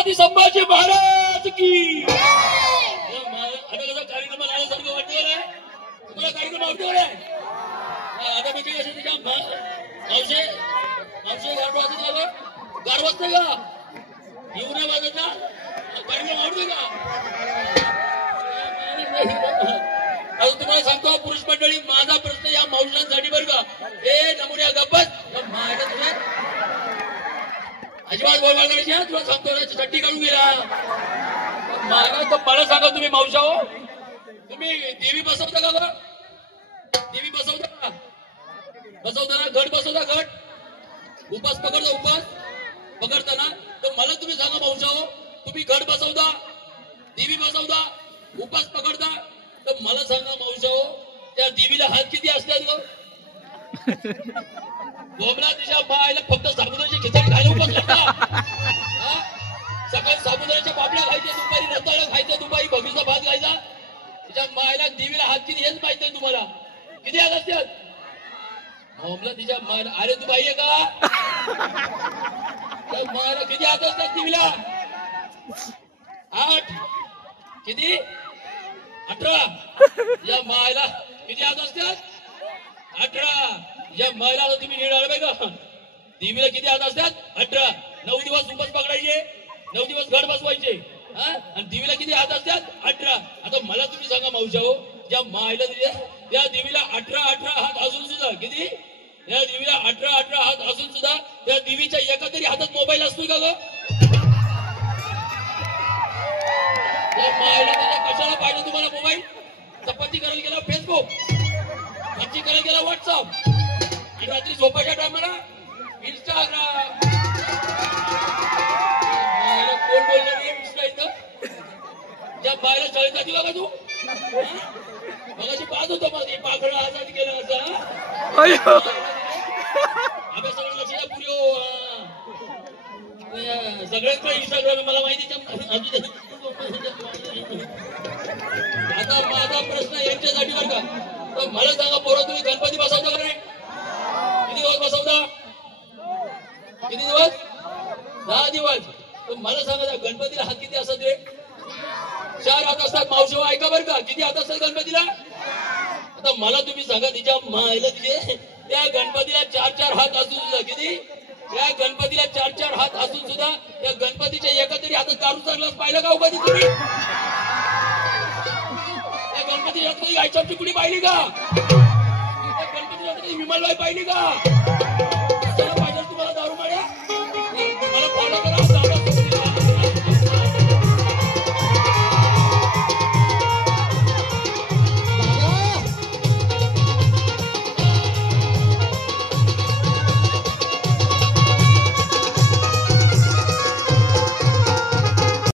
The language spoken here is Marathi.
छत्रपती संभाजी महाराज की. आता कसं कार्यक्रम आल्यासारखं वाटतं ना तुम्हाला? कार्यक्रम आवडतो ना? आता मी काही असे मावशे मावशे गाड वाजत का? गाड वाजते का? येऊ नाही वाजत ना? कार्यक्रम आवडतो का? तुम्हाला सांगतो पुरुष मंडळी, माझा प्रश्न या मावशांसाठी बरं का. हे नमुन्या गप्पच अजिबात बोलवायला करायची. तुला सांगतो ना चट्टी काढून गेला मला सांगा तुम्ही मावशा हो, तुम्ही देवी बसवता का बरं? देवी बसवता का? बसवता ना? घट बसवता? घट उपास पकडता? उपास पकडता ना? तर मला तुम्ही सांगा मावशा हो, तुम्ही घट बसवता, देवी बसवता, उपास पकडता, तर मला सांगा मावशा हो, त्या देवीला हात किती असतात ग? बोमला तिच्या मायला फक्त साबुदाण्याची खिचडी खायला उपास करता. सकाळी साबुदाण्याच्या पापड्या खायच्या, दुपारी रताळं खायचं, दुपारी भगरीचा भात खायचा. तिच्या मायला देवीला हात किती हेच माहित नाही तुम्हाला? किती हात असतात? बोमला तिच्या मायला. अरे तू बाई आहे का? मायला किती हात असतात देवीला? 8. किती? 18. या मायला किती हात असतात? 18. या महिला तुम्ही निळाले का? देवीला किती हात असतात? 18. 9 दिवस उपास पकडायचे, 9 दिवस घट बसवायचे. आणि देवीला किती हात असतात? 18. आता मला तुम्ही सांगा मावशा हो, ज्या मायला त्या देवीला 18 हात असून सुद्धा किती? या देवीला 18 हात असून सुद्धा त्या देवीच्या एका तरी हातात मोबाईल असतोय का ग? त्या मायला कशाला पाहिजे तुम्हाला मोबाईल? चपाती करायला गेला फेसबुक, भाजी करायला गेला व्हॉट्सअप, रात्री झोपायच्या टायमाला इंस्टाग्राम. कोण बोलणार नाही इंस्टा इथं? ज्या बाहेर शाळेत जाती का तू? मगाशी पाहत होतो माझी पाखरं आजाद केलं असं. अभ्यास सगळं लक्ष द्या पुरी हो. सगळ्यांचं इंस्टाग्राम मला माहिती. आता माझा प्रश्न यांच्यासाठी बरं का, तर मला सांगा पोरं, तुम्ही गणपती बसवता का नाही? किती दिवस बसवता? किती दिवस? 10 दिवस. तर मला सांगा गणपतीला हात किती असतात रे? 4 हात असतात. मावशी ऐका बरं का, किती हात असतात गणपतीला? आता मला तुम्ही सांगा, तिच्या मायला तिचे त्या गणपतीला 4 हात असून सुद्धा किती? त्या गणपतीला 4 हात असून सुद्धा त्या गणपतीच्या एका तरी हातात दारू चाललाच पाहिलं का कधी तुम्ही? त्या गणपतीच्या कधी गायछापची पुडी पाहिली का? त्या गणपतीच्या कधी विमलबाई पाहिली का?